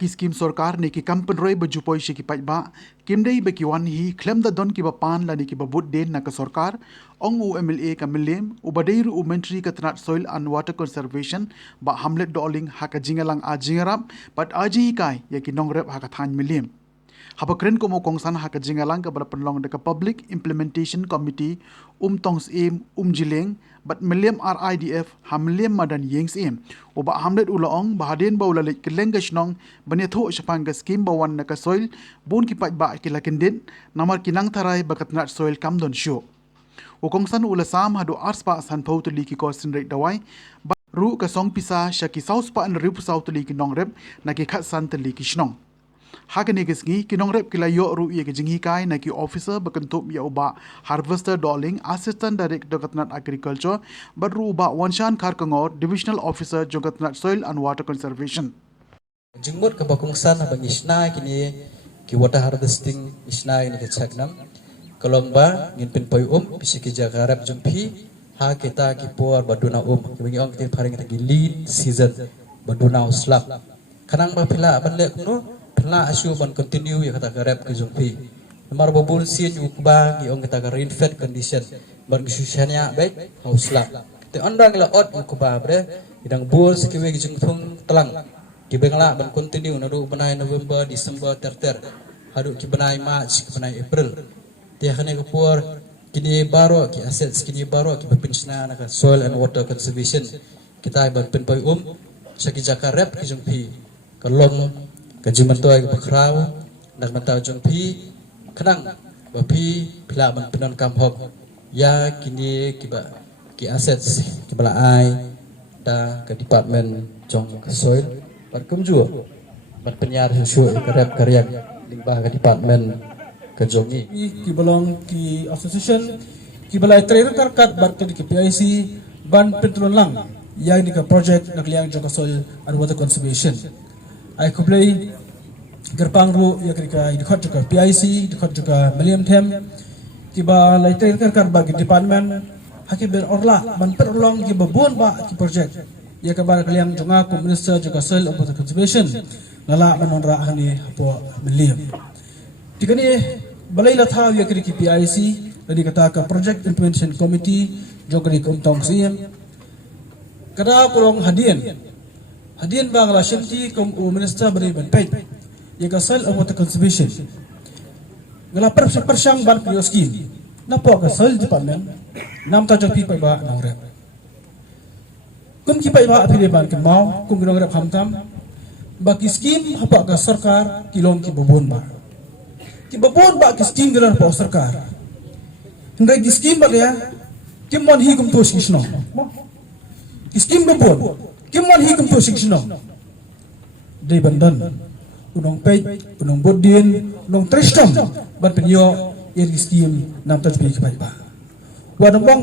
ki skim sarkar ne ki kampan roi baju poi shi ki pai ba kim dei be ki wan hi klem da don ki ba pan la ni ki ba bud den na ka sarkar ong u MLA ka milem u badei ru u menteri ka tnat soil and water conservation ba hamlet doling ha ka jingalang a jingarap but aji kai ya ki nong rep ha ka than milem haba kren ko mo kongsan ha ka jingalang ka bala penlong de ka public implementation committee tongs em jileng but milem RIDF hamlem madan yengs em u ba hamlet ulaong ba haden ba ulale kelengga shnong bane tho shapang ka scheme ba wan na ka soil bun ki pai ba ki lakenden namar kinang tarai ba katnat soil kam don show u kongsan ula sam hadu ars pa san phau tu li ki ko sin rei dawai ba ru ka song pisa shaki saus pa an ripu sau tu li ki nong rep na ki khat san tu li ki shnong Hakani kisngi kinong rep kila yo ru ye kijingi kai na ki officer bakentup ya uba harvester doling assistant director katnat agriculture but ru uba wanshan kharkangor divisional officer jogatnat soil and water conservation jingmut ka bakungsan bang isna kini ki water harvesting isna ini ke chagnam kolomba ngin pin poi pisiki jagarap jumpi ha kita ki por baduna ki bangi ong ti paring ta lead season baduna uslak kanang ba pila banle kuno pernah asyik ban continue ya kata garap ke jumpi nomor babul sin ukba ki ong kata rainfed condition ban kesusiannya baik hauslah te andang la ot ukba bre idang bul sekiwe ki jungthung telang ki bengla ban continue nadu benai November December terter hadu ki benai March ki benai April te khane ko por kini baro ki assets kini baro ki bepinsna na soil and water conservation kita ban pen poi saki jakarep ki jumpi kalong kajiman toy bakrau nak mentau jongpi kenang bapi pila ban penon kampok ya kini ki assets ki balai da ke department jong soil ban kumju ban penyar susu kerap karya limbah ke department ke jongi ki balong ki association ki balai trainer karkat ban ke ki PIC ban pentulon lang yang di ka project nak liang jong soil and water conservation ai kublai gerpang ru ya ketika dikhot juga PIC dikhot juga William Them kiba laiter kan bagi department hakib ber orla ban perlong ki babon ba ki project ya kabar kalian jonga ku minister juga soil and water conservation lala manonra hani apo William dikani balai la tha ya ketika PIC dari kata ka project implementation committee juga di kontong siem kada kulong hadien bangla shinti kum minister beri ban pay ya soil and water conservation ngala persang ban krio scheme na po ka soil department nam ta jok pi pa ba na rep kum ki pa ba apile ban ke mau kum ginong rep hamtam baki scheme hapa ka sarkar kilong ki babon ba ki scheme giran po sarkar ndai ki scheme ba ya kimon hi kum to shishno ki scheme babon kimon hi kum to shishno dei bandan unong pay unong bodin unong tristom ban penyo iri scheme nam taj bi kai ba wadang bang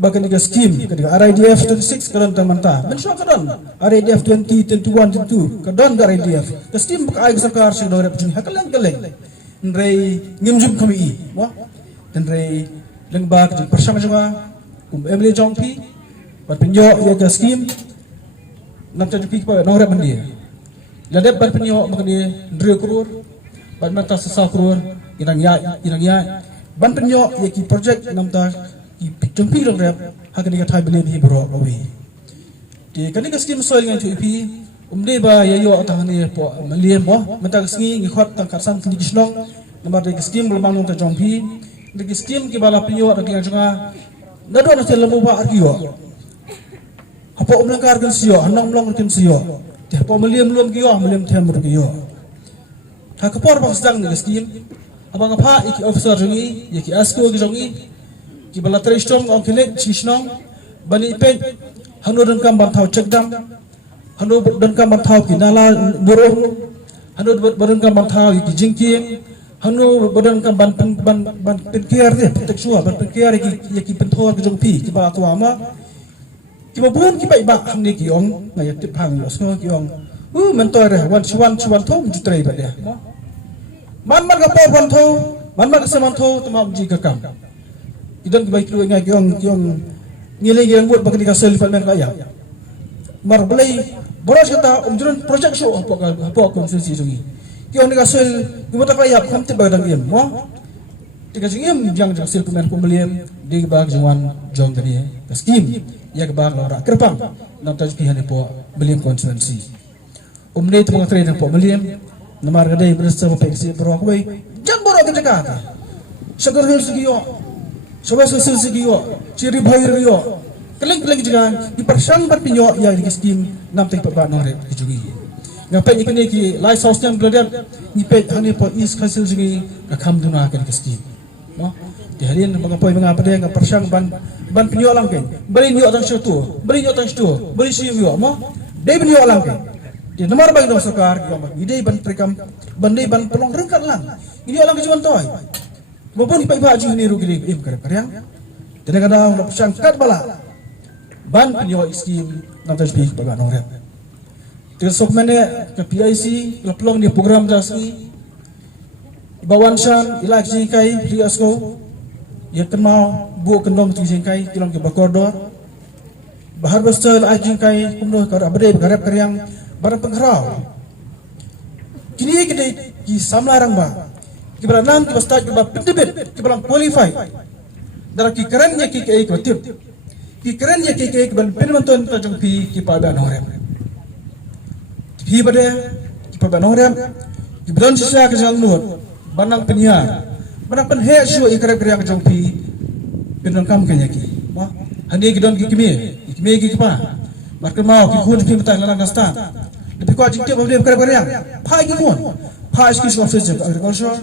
baganega scheme kadang RIDF 26 kadang tamanta mensho kadang RIDF 20 21 22 kadang RIDF ka scheme ka ay sarkar si dore pjuni hakalang nrei ngimjum kami wa nrei lengbak di persama juga MLA jongpi ban penyo ya scheme nam taj bi kai nore bandi ladep ban penyo makni 2 crore ban mata sesa crore inang ya ban penyo ye ki project namta ki jumpi rong rep hakani ka thai belen hi bro awi ti kani ka scheme soil ngan thupi umde ba ye yo atahani po maliem bo mata sngi ngi khot ta karsan kni kisnong namar de scheme lamang nong ta jongpi de scheme ki bala penyo dak yang junga nado na telemu ba arkiyo apa umlangkar kan sio hanong mlong kan sio te po maliem lom kiyo maliem them ru kiyo ta ka por bang sedang ni scheme abang apa iki officer jungi yaki asko jungi ki bala tristom on kile chisnong bani pe hanu dan kam ban thau chekdam hanu dan kam ban thau ki nala buro hanu badan kam ban thau ki jingki hanu badan kam ban penkiar de proteksua ban penkiar yaki penthor ki jongpi ki ba atwa ki babun ki bai ba hamni ki ong ngaya tip hang lo so ki ong mentor wan chuan thong jutrei ba dia man ka por ban tho man ka saman tho tamam ji ka kam idan ki bai klu ngai ki ong ngile yang buat bakni ka sel department ka ya mar blai boros kata umjuran project show apa konsensi jungi kio ni kasil kumata kaya kamti bagdang im mo tiga jingim jang hasil kumen pembelian di bag jangwan jong tadi skim ya ke bag ora kerpang nam taj pihan po belian konsensi umne tu mengatrai dan po belian namar gadai berasa peksi berok wei jang borok ke Jakarta sagar hil sigio sobas hasil sigio ciri bhair rio keling juga di persang berpinyo yang di skim nam tai pa nore jungi ngapai ikini ki light house yang belajar ngipe hani po is hasil jungi ngakam duna kan ke skim no di harian mengapoi mengapa dia ngapersang ban pinyo lang ken beri nyo tang situ beri nyo tang situ beri siyo yo mo dei pinyo lang ken di nomor bagi nomor sokar ki ide ban prekam ban dei ban pelong rengkat lang ini orang kejuan toy maupun ipai baji ni rugi im karyang kadang-kadang lapsang kat bala ban pinyo skim nam taj pi pa nore Tirsok mana ke PIC pelong di program dasri bawansan ilak jingkai riasko ya kenal bu kendom tu jingkai tilong ke bakordor bahar besar ilak jingkai kumno kar abade garap karyang barang pengharau kini kita ki samlarang ba ki beranam ki bastad ki ba pindebet ki belang qualify dalam ki kerennya ki ke ikutip ki kerennya ki ke ban penonton tajung pi ki pada norem hi pada ki pada norem ki beran sisa ke jang nur banang penya banang penhe syu ikrab kriang jong pi penong kam kenya ki wah hande ki don ki kimi ki pa markan mau ki khun pi mata lang gasta tapi ko jingte ba dem kriang phai ki khun phai ki office of agriculture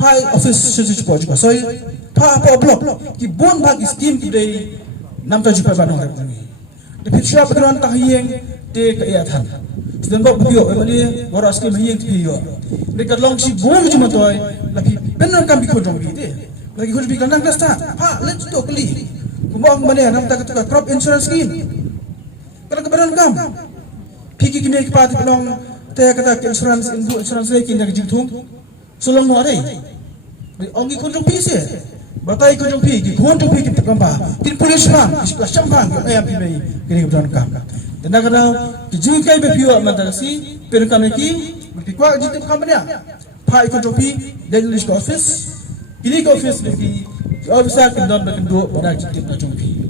phai office sisi po ji soi pha po block ki bon bag scheme ki dei nam ta ji pa banong rem ni tapi siap beron tah yeng te ka ya than dan kok bio ini waras ke mahing bio dekat long si bom cuma toy lagi benar kan biko dong gitu lagi harus bikin nang dasta ha let's do kali kumau mana nam tak kata crop insurance scheme kalau kebenaran kam piki kini kepati penong te kata insurance lagi yang jingtung sulung mo ada ongi kunjung pise batai kunjung pi ki kunjung pi kita kampa tin polis man iskla champang ayam pi mai kini kebenaran kam dan kadang jingkai bepiwa madrasi perkam ki berpikwa jitu kampanya pai ko topi dan list office kini ko office ki officer kendon bekendo pada jitu na jongpi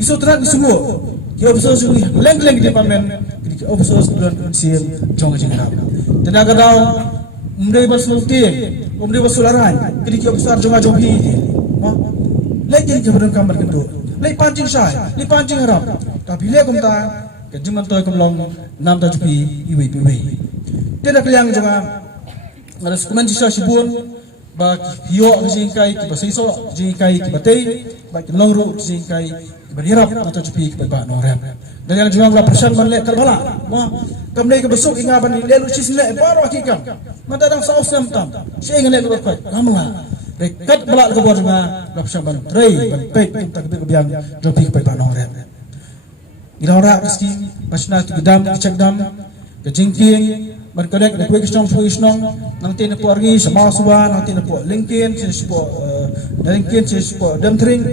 iso tra semua ki officer sungi leng department ki officer kendon sim jong jingrap dan kadang umdai basulti umdai basularan ki officer jongpi lagi ke berkam bekendo lei pancing sai lei pancing harap tapi le kumta kejuman toy kumlong nam ta jupi iwi tidak kaliang jonga ada dokumen sisa sibun ba hiyo jingkai ki basiso jingkai ki batei ba longru jingkai ki berhirap ta jupi ki ba norem dan yang jonga la persan manle terbala mo kamne ke besok ingaban ni lelu sisle baru hakikam mata dang saus tam si ngene ko kai kamla dekat bala ke bor jonga la persan ban trei ban pek ta ke biang jupi ki ba norem Ira meski pasna tu dam cek dam ke jingking berkodek le kuik stong nang tin po argi sama suwa nang tin po linkin sis po linkin sis po dam tring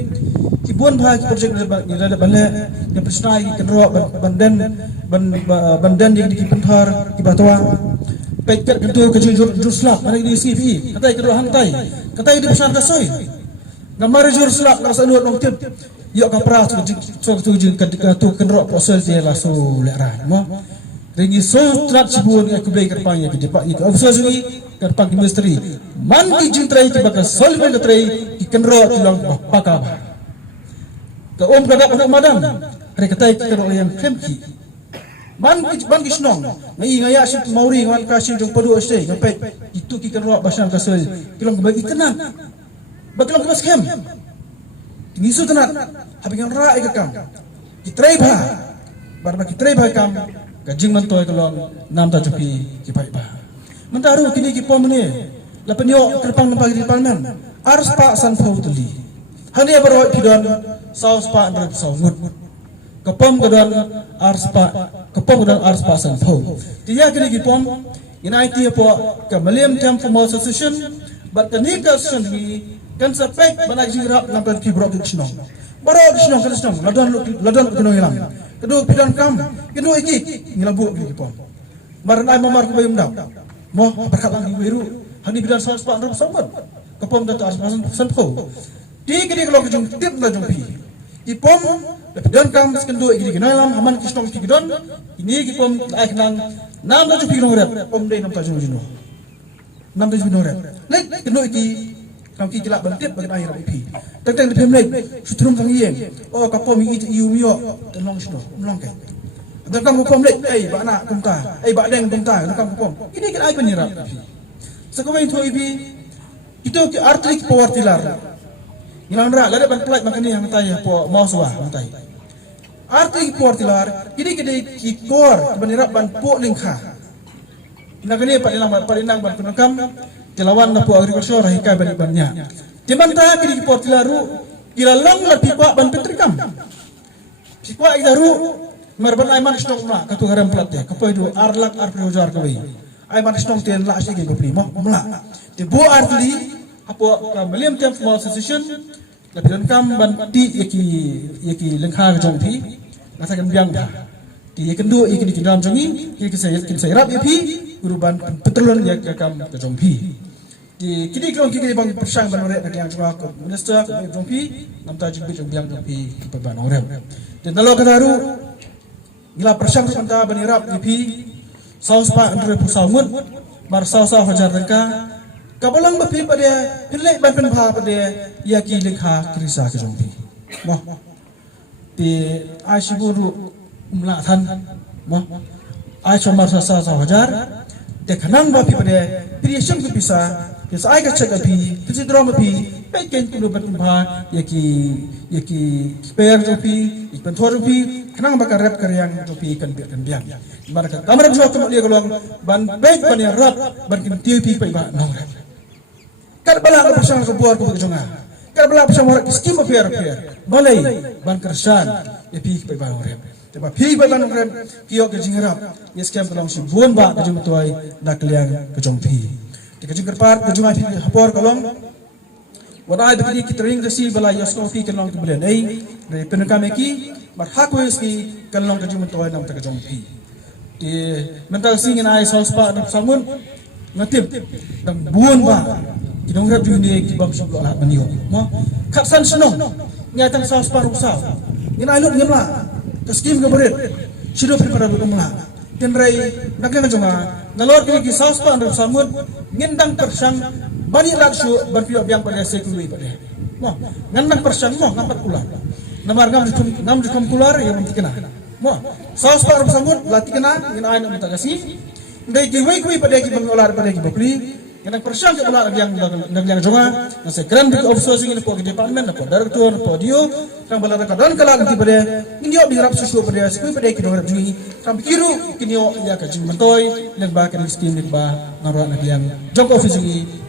kibun bha project ni da banle ni pasna ki kenro bandan yang di penthar ki batwa peket kentu ke juslap mana di CV katai kedua hantai katai di besar dasoi gambar juslap rasa nuat nong tip yo kapra tu jing ketika tu kenro posel dia lasu lerah mo ringi so trat sibun aku beli kerpanya di depan ni officer sini kerpang industri man ki jing trai ki bakal solve trai ki kenro tulang pakka ke kadap anak madam re katai ki kenro yang kemki man ki snong ngai ngaya si mauri ngan kasih jong padu stay sampai itu ki kenro basang kasel kilong bagi kenan bakal ke scam Nisu tenat, habis yang rai kekam, kitrai bah, barba kitrai bah kam, gajing mantoy kelon, nam tajupi kipai bah. Mentaru kini kipom ni, lapan yo kerpang nampak di parlemen, ars pak san fau tuli, hanya berwat pidon, saus pak andrep saungut, kepom kedon ars pak san fau. Tiada kini kipom, inai tiap po kemaliam tem formal association, bertenika sendiri. Kan sampai banyak jirap nampak kibrok di sini. Baru senang kan senang, ladon kenong hilang. Kedua pidan kam, kedua iki ngilang bu iki pom. Baru ai mamar ko bayum daw. Mo berkat lang biru, hani pidan saus pak ndam sambat. Kapom datu asmasan sanpo. Di kini kalau kejung tip na jung pi. Ipom pidan kam kedua iki ginalam haman kisnong iki gidon. Ini ipom ai kenang nam na jung pi nong rep. Pom dei nam ta jung jino. Nam ta jung nong rep. Lek kedua iki kau ki jelak bantip bagi air api. Tentang di pemlek, sutrum sang iyeng. Oh kapom itu iu mio, tenong sino, melong kai. Dan kamu pemlek, bak nak kumta, bak deng kumta, dan kamu pom. Ini kan air penyerap api. Sekarang itu api, itu artik power tilar. Ngilang rak, lada ban pelak makan ni yang tay po mau suah tay. Artik power tilar, ini kita kikor penyerap ban po lingkha. Nak ni palinang ban kunakam. Jelawan na po agrikultur hika balik banyak. Dimana kini kipot tilaru kilalang la pipa ban petrikam. Pipa igaru marban aiman stong na katu garam plat ya. Kapoy do arlak ar projar kawai. Aiman stong ten la sige go primo mla. Te bo artli apo kamaliam tem small association la pidan kam ban ti yaki lengkha jong pi nasakan biang ba. Ti yakendu yakini kindam jongi kin saya rap yapi uruban petrolon ya kam ke jongpi. Di kini kalau kita bang persang banore nak yang cuma ko minister ke jongpi nam ta jingbi jongbiang jongpi ke banore. Dan kalau kataru gila persang santa banirap yapi saus pa andre pusamun mar saus hajar tengka kabalang bapi pada pilek ban pen pha pada yaki lekha krisa ke jongpi. Moh. Di asyiburu umlatan mah ai somar sasa hajar de khanang ba pi pade creation ku bisa yes ai ka chaka pi kisi drom pi peken ku bat ba yaki spare jo pi ikpan thor pi khanang ba ka rap karyang jo pi kan biang mar ka kamar jo tu le golong ban baik ban ya rap ban kin tiu pi pa ba nong rap kar bala ka pasang ka buar ku jonga kar bala pasang war skim of fair balai ban kersan ya pi pa ba rap. Tapi pi ba ban rem kiok ke jingrap yes kem kalong si buon ba ke jung toy nak liang ke jong pi di ke jung kerpar ke jung ai hapor kalong wadai begini kita ring ke si bala yes ko pi kalong ke bulan ai dari penukam eki mar hakwe ski kalong ke jung toy nam ke jong pi di mental singin ai sos pa na samun ngatip dang buon ba kidong rap juni ki bang sugo ala maniyo mo kapsan senong nyatang sos pa rusaw nginailot ngemla Taskim kemudian sudah prepare dulu mula. Tenrai nak yang cuma nalor kini saus pa anda samud ngendang persang banyak laksu berpihak biang pada sekului pada. Mo ngendang persang mo ngapat ular. Namar ngam jukum ular yang nanti kena. Mo saus pa anda samud latih kena ngin ain minta kasih. Ndai kiwai kui pada ki ular pada ki beli. Yang persang ke ular yang jonga nase grand big outsourcing ini po department po director po dio kang bala ka dan kala nanti pada indio bi rap susu pada skui pada ki dong jui kam kiru kinio ya ka jing mentoy leg ba ka skin leg ba ngaro na yang jong office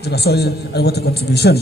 juga soil and water contribution